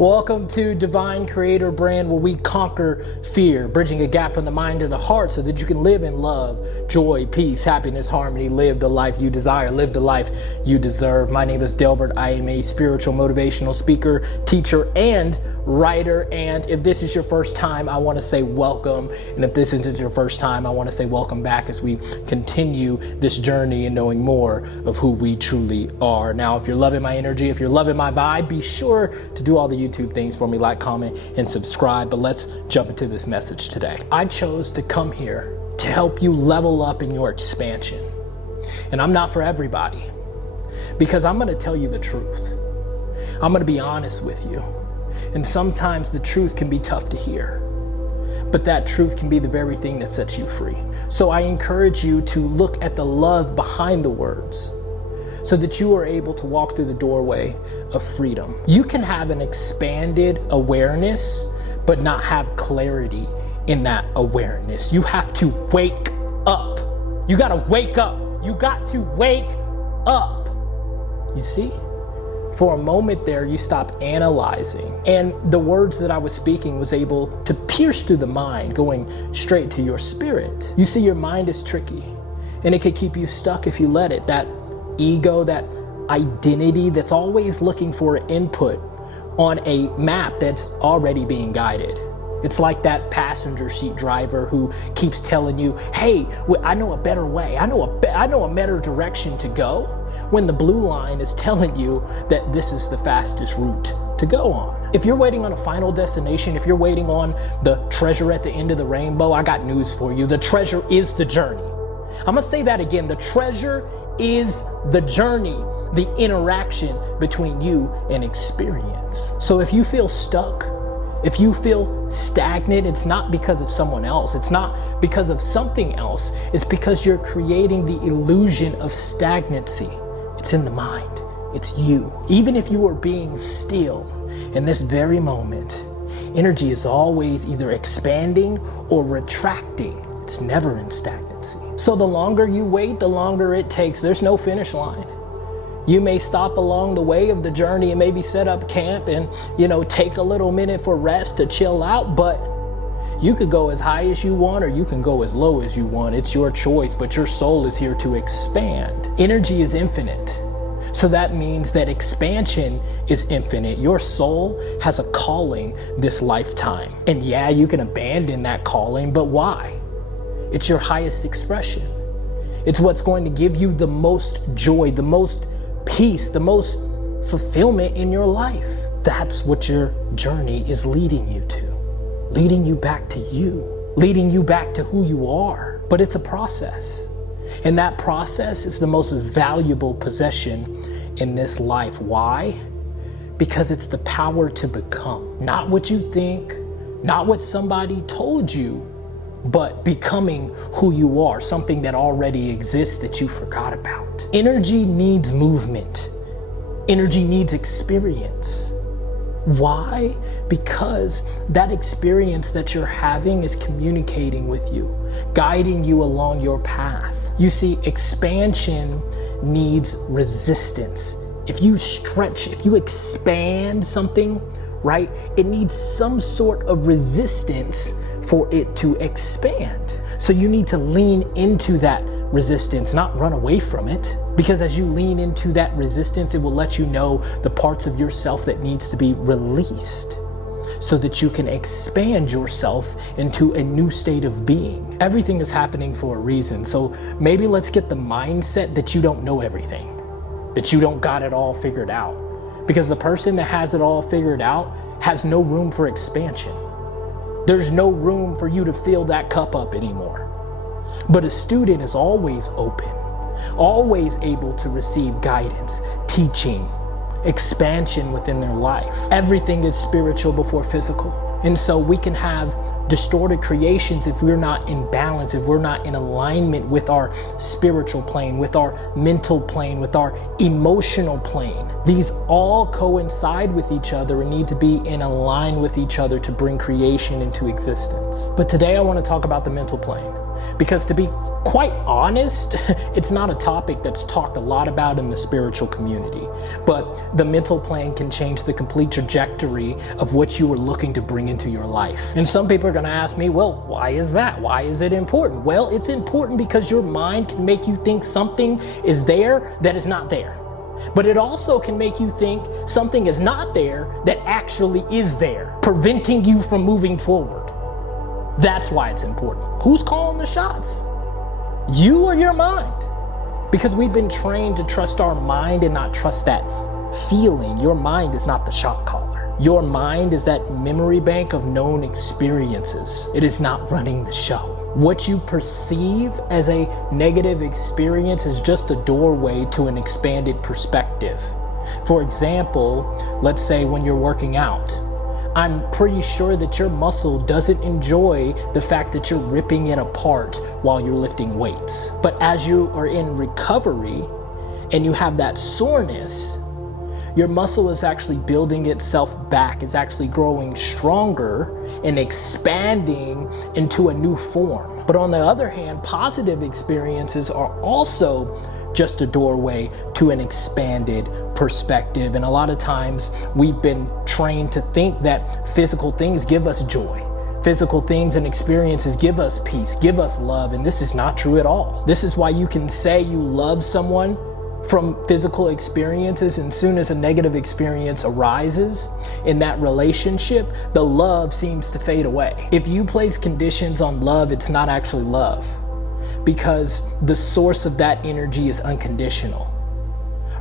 Welcome to Divine Creator Brand, where we conquer fear, bridging a gap from the mind to the heart so that you can live in love, joy, peace, happiness, harmony, live the life you desire, live the life you deserve. My name is Delbert. I am a spiritual motivational speaker, teacher, and writer. And if this is your first time, I want to say welcome. And if this isn't your first time, I want to say welcome back as we continue this journey in knowing more of who we truly are. Now, if you're loving my energy, if you're loving my vibe, be sure to do all the YouTube things for me, like, comment, and subscribe. But let's jump into this message today. I chose to come here to help you level up in your expansion. And I'm not for everybody, because I'm going to tell you the truth. I'm going to be honest with you. And sometimes the truth can be tough to hear, but that truth can be the very thing that sets you free. So I encourage you to look at the love behind the words, so that you are able to walk through the doorway of freedom. You can have an expanded awareness, but not have clarity in that awareness. You have to wake up. You gotta wake up. You got to wake up. You see? For a moment there, you stop analyzing, and the words that I was speaking was able to pierce through the mind, going straight to your spirit. You see, your mind is tricky, and it can keep you stuck if you let it. That ego, that identity that's always looking for input on a map that's already being guided. It's like that passenger seat driver who keeps telling you, hey, I know a better way. I know a better direction to go, when the blue line is telling you that this is the fastest route to go on. If you're waiting on a final destination, if you're waiting on the treasure at the end of the rainbow, I got news for you. The treasure is the journey. I'm gonna say that again. The treasure is the journey, the interaction between you and experience. So if you feel stuck, if you feel stagnant, it's not because of someone else. It's not because of something else. It's because you're creating the illusion of stagnancy. It's in the mind. It's you. Even if you are being still in this very moment, energy is always either expanding or retracting. It's never in stagnancy. So the longer you wait, the longer it takes. There's no finish line. You may stop along the way of the journey and maybe set up camp and, take a little minute for rest to chill out, but you could go as high as you want, or you can go as low as you want. It's your choice, but your soul is here to expand. Energy is infinite. So that means that expansion is infinite. Your soul has a calling this lifetime. And yeah, you can abandon that calling, but why? It's your highest expression. It's what's going to give you the most joy, the most peace, the most fulfillment in your life. That's what your journey is leading you to. Leading you back to you. Leading you back to who you are. But it's a process. And that process is the most valuable possession in this life. Why? Because it's the power to become. Not what you think, not what somebody told you, but becoming who you are, something that already exists that you forgot about. Energy needs movement. Energy needs experience. Why? Because that experience that you're having is communicating with you, guiding you along your path. You see, expansion needs resistance. If you stretch, if you expand something, right, it needs some sort of resistance for it to expand. So you need to lean into that resistance, not run away from it. Because as you lean into that resistance, it will let you know the parts of yourself that needs to be released, so that you can expand yourself into a new state of being. Everything is happening for a reason. So maybe let's get the mindset that you don't know everything, that you don't got it all figured out. Because the person that has it all figured out has no room for expansion. There's no room for you to fill that cup up anymore. But a student is always open, always able to receive guidance, teaching, expansion within their life. Everything is spiritual before physical. And so we can have distorted creations if we're not in balance, if we're not in alignment with our spiritual plane, with our mental plane, with our emotional plane. These all coincide with each other and need to be in align with each other to bring creation into existence. But today I want to talk about the mental plane, because to be quite honest, it's not a topic that's talked a lot about in the spiritual community, but the mental plane can change the complete trajectory of what you are looking to bring into your life. And some people are going to ask me, well, why is that? Why is it important? Well, it's important because your mind can make you think something is there that is not there. But it also can make you think something is not there that actually is there, preventing you from moving forward. That's why it's important. Who's calling the shots? You or your mind? Because we've been trained to trust our mind and not trust that feeling. Your mind is not the shot caller. Your mind is that memory bank of known experiences. It is not running the show. What you perceive as a negative experience is just a doorway to an expanded perspective. For example, let's say when you're working out, I'm pretty sure that your muscle doesn't enjoy the fact that you're ripping it apart while you're lifting weights. But as you are in recovery and you have that soreness, your muscle is actually building itself back. It's actually growing stronger and expanding into a new form. But on the other hand, positive experiences are also just a doorway to an expanded perspective. And a lot of times we've been trained to think that physical things give us joy. Physical things and experiences give us peace, give us love, and this is not true at all. This is why you can say you love someone from physical experiences, and soon as a negative experience arises in that relationship, the love seems to fade away. If you place conditions on love, it's not actually love, because the source of that energy is unconditional.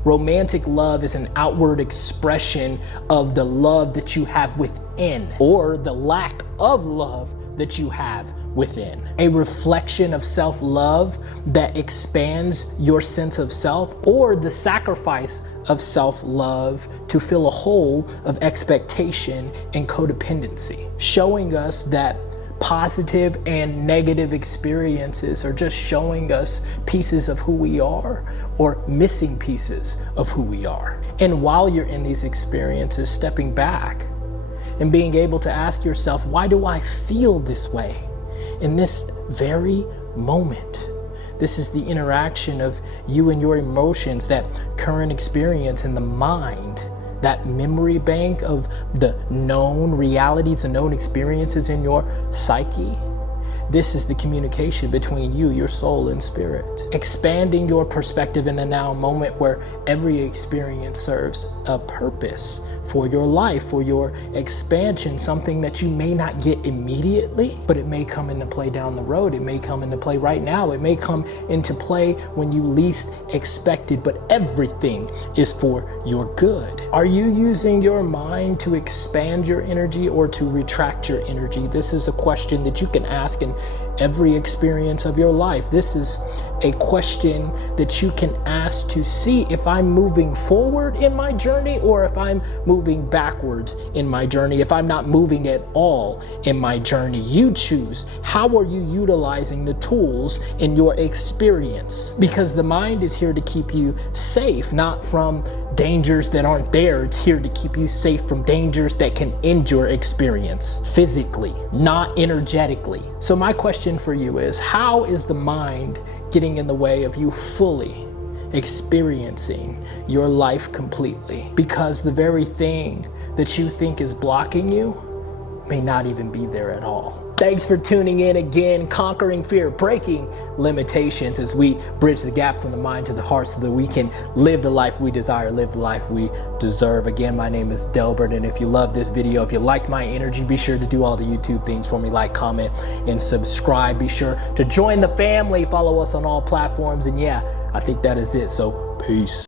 Romantic love is an outward expression of the love that you have within, or the lack of love that you have within. A reflection of self-love that expands your sense of self, or the sacrifice of self-love to fill a hole of expectation and codependency, showing us that positive and negative experiences are just showing us pieces of who we are or missing pieces of who we are. And while you're in these experiences, stepping back and being able to ask yourself, why do I feel this way in this very moment? This is the interaction of you and your emotions, that current experience in the mind, that memory bank of the known realities and known experiences in your psyche. This is the communication between you, your soul, and spirit. Expanding your perspective in the now moment, where every experience serves a purpose for your life, for your expansion, something that you may not get immediately, but it may come into play down the road. It may come into play right now. It may come into play when you least expect it, but everything is for your good. Are you using your mind to expand your energy or to retract your energy? This is a question that you can ask in every experience of your life. This is a question that you can ask to see if I'm moving forward in my journey or if I'm moving backwards in my journey, if I'm not moving at all in my journey. You choose. How are you utilizing the tools in your experience? Because the mind is here to keep you safe, not from dangers that aren't there. It's here to keep you safe from dangers that can end your experience physically, not energetically. So my question for you is, how is the mind getting in the way of you fully experiencing your life completely? Because the very thing that you think is blocking you may not even be there at all. Thanks for tuning in again. Conquering fear, breaking limitations, as we bridge the gap from the mind to the heart so that we can live the life we desire, live the life we deserve. Again, my name is Delbert, and if you love this video, if you like my energy, be sure to do all the YouTube things for me, like, comment, and subscribe. Be sure to join the family, follow us on all platforms, and yeah, I think that is it. So peace.